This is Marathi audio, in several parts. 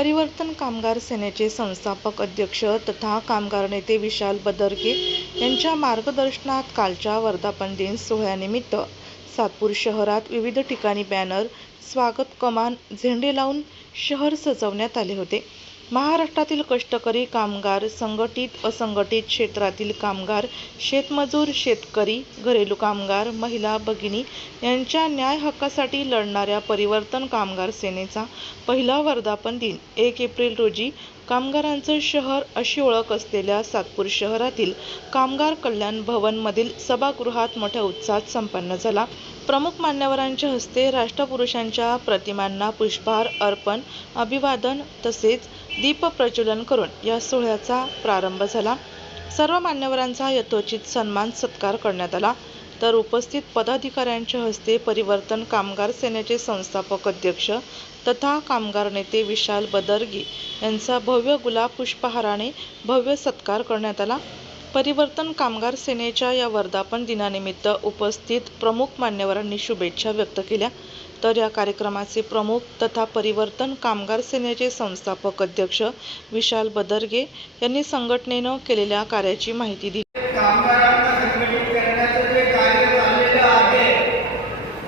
परिवर्तन कामगार सेनेचे संस्थापक अध्यक्ष तथा कामगार नेते विशाल बदरके यांच्या मार्गदर्शनात कालच्या वर्धापन दिन सोहळ्यानिमित्त सातपूर शहरात विविध ठिकाणी बॅनर स्वागत कमान झेंडे लावून शहर सजवण्यात आले होते. महाराष्ट्रातील कष्टकरी कामगार संघटित असंघटित क्षेत्रातील कामगार शेतमजूर शेतकरी घरेलू कामगार महिला भगिनी यांच्या न्याय हक्कासाठी लढणाऱ्या परिवर्तन कामगार सेनेचा पहिला वर्धापन दिन एक एप्रिल रोजी कामगारांचं शहर अशी ओळख असलेल्या सातपूर शहरातील कामगार कल्याण भवनमधील सभागृहात मोठ्या उत्साहात संपन्न झाला. प्रमुख मान्यवरांच्या हस्ते राष्ट्रपुरुषांच्या प्रतिमांना पुष्पहार अर्पण अभिवादन तसेच दीप प्रज्वलन करून या सोहळ्याचा प्रारंभ झाला. सर्व मान्यवरांचा यथोचित सन्मान सत्कार करण्यात आला. तर उपस्थित पदाधिकाऱ्यांच्या हस्ते परिवर्तन कामगार सेनेचे संस्थापक अध्यक्ष तथा कामगार नेते विशाल बदरगे यांचा भव्य गुलाब पुष्पहाराने भव्य सत्कार करण्यात आला. परिवर्तन कामगार सेनेच्या या वर्धापन दिनानिमित्त उपस्थित प्रमुख मान्यवरांनी शुभेच्छा व्यक्त केल्या. तर या कार्यक्रमाचे प्रमुख तथा परिवर्तन कामगार सेनेचे संस्थापक अध्यक्ष विशाल बदरगे यांनी संघटनेनं केलेल्या कार्याची माहिती दिली कामगारांना संघटित करण्याचं जे कार्य चाललेलं आहे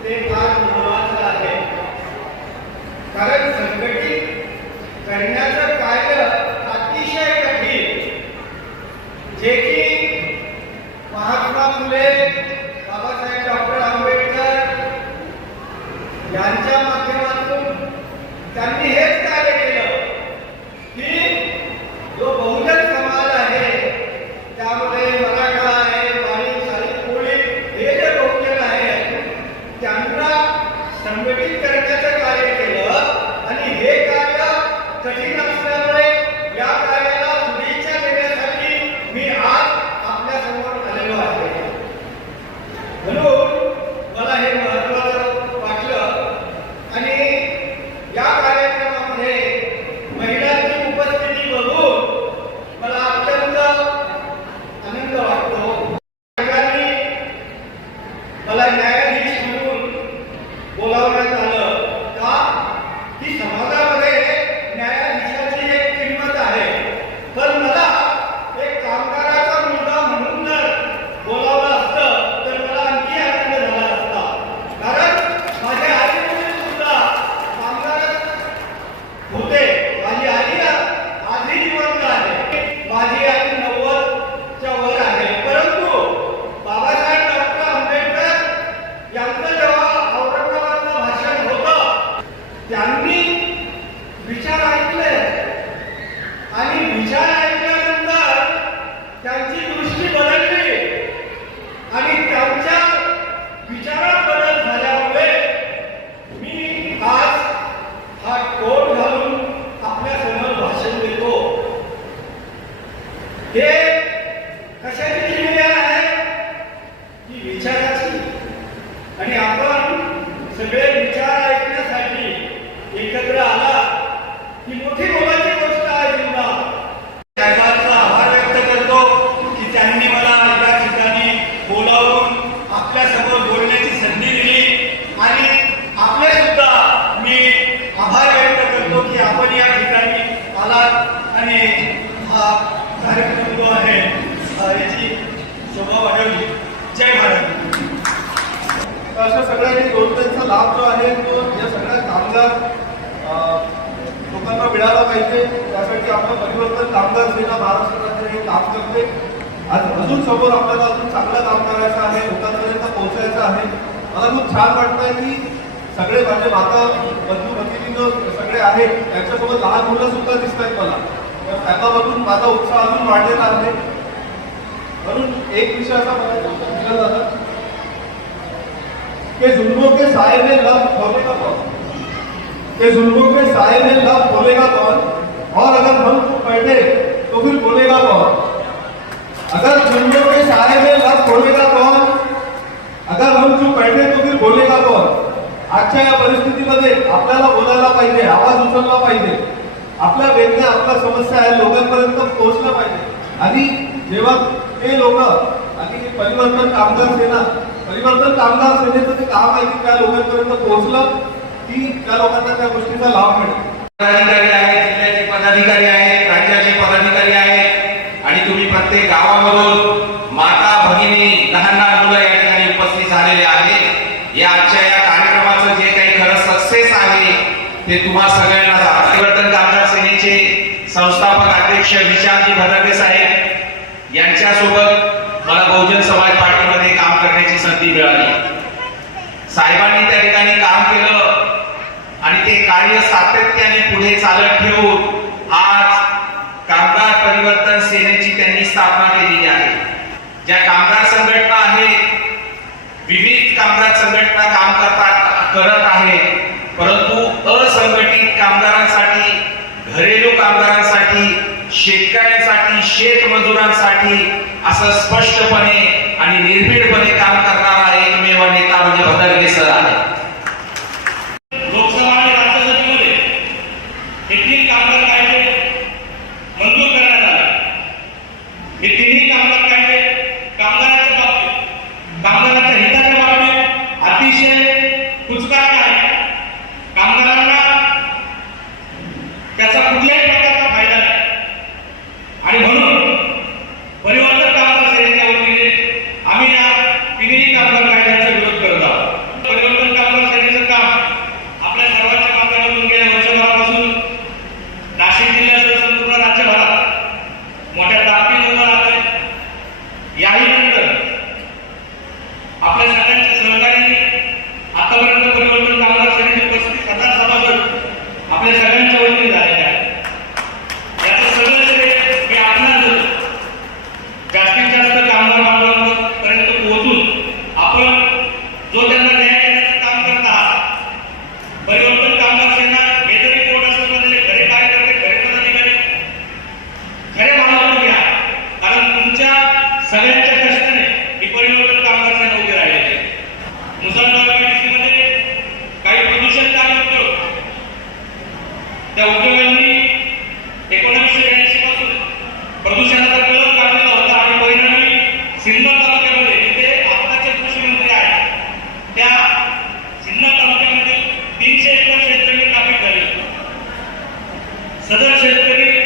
ते फार महत्वाचं आहे कारण संघटित करण्याचं कार्य अतिशय कठीण जे की महात्मा फुले बाबासाहेब डॉक्टर आंबेडकर यांच्या माध्यमातून त्यांनी हेच कार्य केलं की जो बहुजन समाज आहे त्यामध्ये मराठा आहे वाणी सारी कोळी हे जे बहुजन आहे त्यांना संघटित करण्याचं कार्य केलं आणि हे कार्य कठीण असल्यामुळे या कार्याला शुभेच्छा देण्यासाठी मी आज आपल्यासमोर आलेलो आहे. म्हणून मला हे महत्वाचं वाटलं आणि या कार्यक्रमामध्ये महिलांची उपस्थिती बघून मला अत्यंत आनंद वाटतो सरकारने मला न्यायाधीश म्हणून बोलावण्यात आलं का की समाजामध्ये न्यायाधीशाची एक किंमत आहे पण मला एक कामगाराचा मुलगा म्हणून जर बोलावलं असतं तर मला आणखी आनंद झाला असता कारण माझे आई वडील सुद्धा कामगार होते माझी आई आजही जिवंत आहे माझी आई नव्वदच्या वर आहे परंतु बाबासाहेब डॉक्टर आंबेडकर यांचं जेव्हा औरंगाबादला भाषण होतं त्यांनी विचार ऐकले आणि विचार ऐकल्यानंतर त्यांची दृष्टी बदलली आणि त्यांच्या विचारात बदल झाल्यामुळे मी आज हा कोट घालून आपल्यासमोर भाषण देतो हे कशाची जिम्मेदारी आहे ही विचाराची आणि आपण सगळे विचार ऐकण्यासाठी एकत्र आला ही मोठी मोलाची गोष्ट आहे जिल्हा साहेबांचा आभार व्यक्त करतो की त्यांनी मला या ठिकाणी बोलावून आपल्यासमोर बोलण्याची संधी दिली. आणि आपले सुद्धा मी आभार व्यक्त करतो की आपण या ठिकाणी आलात आणि हा कार्यक्रम जो आहे याची शोभा वाढवली. जय भारत. अशा सगळ्या योजनेचा लाभ जो आहे तो या सगळ्या कामगार लोकांना मिळाला पाहिजे. त्यासाठी आपलं परिवर्तन कामगार सेना महाराष्ट्र राज्य हे काम करते. आज अजून समोर आपल्याला अजून चांगलं काम करायचं आहे लोकांपर्यंत पोहोचायचं आहे. मला खूप छान वाटतंय की सगळे माझे माता बंधू भगिनीनं सगळे आहेत. त्यांच्यासोबत लहान मुलं सुद्धा दिसत आहेत मला त्यांना बघून माझा उत्साह अजून वाढलेला आहे. म्हणून एक विषय असा मला दिला जुल्मों के साए में लव खोलेगा कौन कि जुल्मों के साए में लव खोलेगा कौन? और अगर हम चुप बैठे तो फिर बोलेगा कौन? अगर जुल्मों के साए में लव खोलेगा कौन? अगर हम चुप बैठे तो फिर बोलेगा कौन? आजच्या या परिस्थितीमध्ये आपल्याला बोलायला पाहिजे आवाज उचलला पाहिजे. आपल्या वेदना आपल्या समस्या आहे लोकांपर्यंत पोहोचला पाहिजे. आणि जेव्हा ते लोक आणि परिवर्तन कामगार सेना परिवर्तन कामगार सेनेचं ते काम आहे की त्या लोकांपर्यंत पोहोचलं त्या लोकांना त्या गोष्टीचा लाभ मिळेल पदाधिकारी आहे जिल्ह्याचे पदाधिकारी आहे राज्याचे पदाधिकारी आहे आणि तुम्ही प्रत्येक गावामधून माता भगिनी लहान लहान मुलं या ठिकाणी उपस्थित झालेले आहे या आजच्या या कार्यक्रमाचं जे काही खरं सक्सेस आहे ते तुम्हा सगळ्यांना परिवर्तन कामगार सेनेचे संस्थापक अध्यक्ष विशालजी भदरे साहेब यांच्यासोबत मला बहुजन समाज पार्टीमध्ये काम करण्याची संधी मिळाली. साहेबांनी त्या ठिकाणी काम केलं. कार्य सातत्याने पुढे चालत ठेवून आज कामगार परिवर्तन सेनेची त्यांनी स्थापना केलेली आहे. ज्या कामगार संघटना आहेत विविध कामगार संघटना काम करतात करत आहे परंतु असंघटित कामगारांसाठी घरेलू कामगारांसाठी शेतकऱ्यांसाठी शेतमजुरांसाठी असं स्पष्टपणे आणि निर्भीडपणे काम करणारा एकमेव नेता म्हणजे भदरगे सर आहे. 不知道呢。सगळ्यांच्या कष्टाने ही परिवर्तन कामगार सेना उभे राहिले. मुसलमान मेडिसिनमध्ये काही प्रदूषण काय होतो. त्या उद्योगांनी एकोणीसशे ब्याऐंशी पासून प्रदूषणाचा कळ काढलेला होता आणि परिणामी सिन्नर तालुक्यामध्ये तिथे आत्ताचे कृषीमंत्री आहेत त्या सिन्नर तालुक्यामध्ये तीनशे एकर शेतकरी नापिक झाले. सदर शेतकरी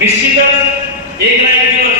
निश्चितच एक ना एक दिवस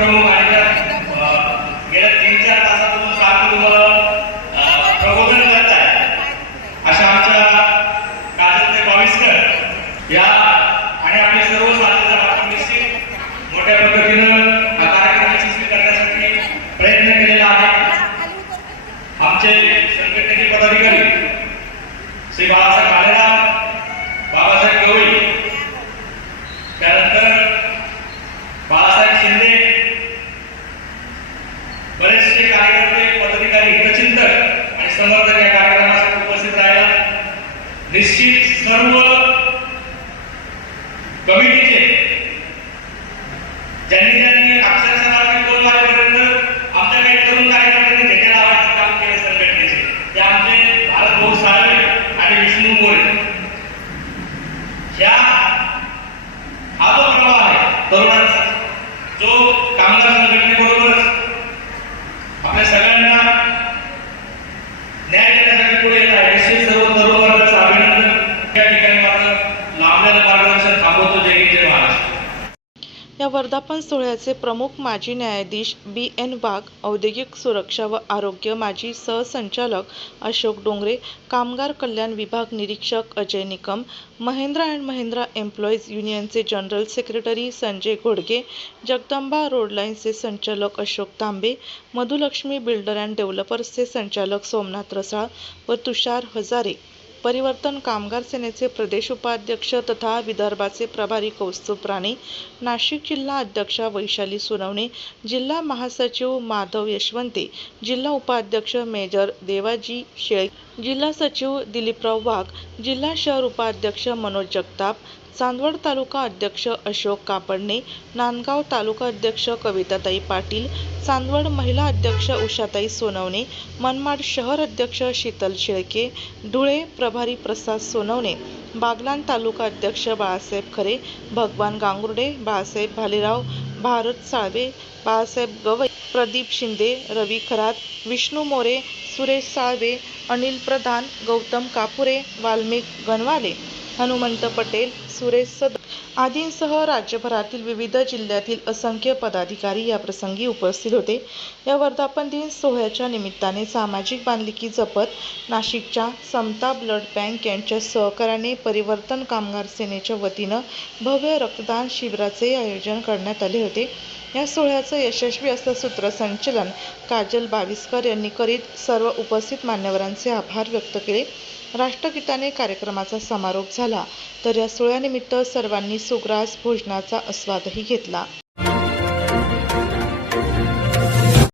Chicago. न्यायालयाचे प्रमुख माजी न्यायाधीश बी एन वाघ औद्योगिक सुरक्षा व आरोग्य माजी सहसंचालक अशोक डोंगरे कामगार कल्याण विभाग निरीक्षक अजय निकम महिंद्रा अँड महिंद्रा एम्प्लॉईज युनियनचे जनरल सेक्रेटरी संजय घोडगे जगदंबा रोडलाईन्सचे संचालक अशोक तांबे मधुलक्ष्मी बिल्डर अँड डेव्हलपर्सचे संचालक सोमनाथ रसाळ व तुषार हजारे. परिवर्तन कामगार सेनेचे प्रदेश उपाध्यक्ष तथा विदर्भाचे प्रभारी कौस्तुभ राणे नाशिक जिल्हा अध्यक्षा वैशाली सुनवणे जिल्हा महासचिव माधव यशवंते जिल्हा उपाध्यक्ष मेजर देवाजी शेळ जिल्हा सचिव दिलीपराव वाघ जिल्हा शहर उपाध्यक्ष मनोज जगताप चांदवड तालुका अध्यक्ष अशोक कापडणे नांदगाव तालुका अध्यक्ष कविताताई पाटील चांदवड महिला अध्यक्ष उषाताई सोनवणे मनमाड शहर अध्यक्ष शीतल शेळके धुळे प्रभारी प्रसाद सोनवणे बागलाण तालुका अध्यक्ष बाळासाहेब खरे भगवान गांगुर्डे बाळासाहेब भालेराव भारत साळवे बाळासाहेब गवई प्रदीप शिंदे रवी खरात विष्णू मोरे सुरेश साळवे अनिल प्रधान गौतम कापुरे वाल्मिक गणवाले हनुमंत पटेल सुरेश सद आदींसह राज्यभरातील विविध जिल्ह्यातील असंख्य पदाधिकारी या प्रसंगी उपस्थित होते. या वर्धापन दिन सोहळ्याच्या निमित्ताने सामाजिक बांधिलकी जपत नाशिकच्या समता ब्लड बँक यांच्या सहकार्याने परिवर्तन कामगार सेनेच्या वतीनं भव्य रक्तदान शिबिराचे आयोजन करण्यात आले होते. या सोहळ्याचं यशस्वी असं सूत्रसंचलन काजल बाविस्कर यांनी करीत सर्व उपस्थित मान्यवरांचे आभार व्यक्त केले. राष्ट्रगीताने कार्यक्रमाचा समारोप झाला तर या सोहळ्यानिमित्त सर्वांनी सुग्रास भोजनाचा आस्वादही घेतला.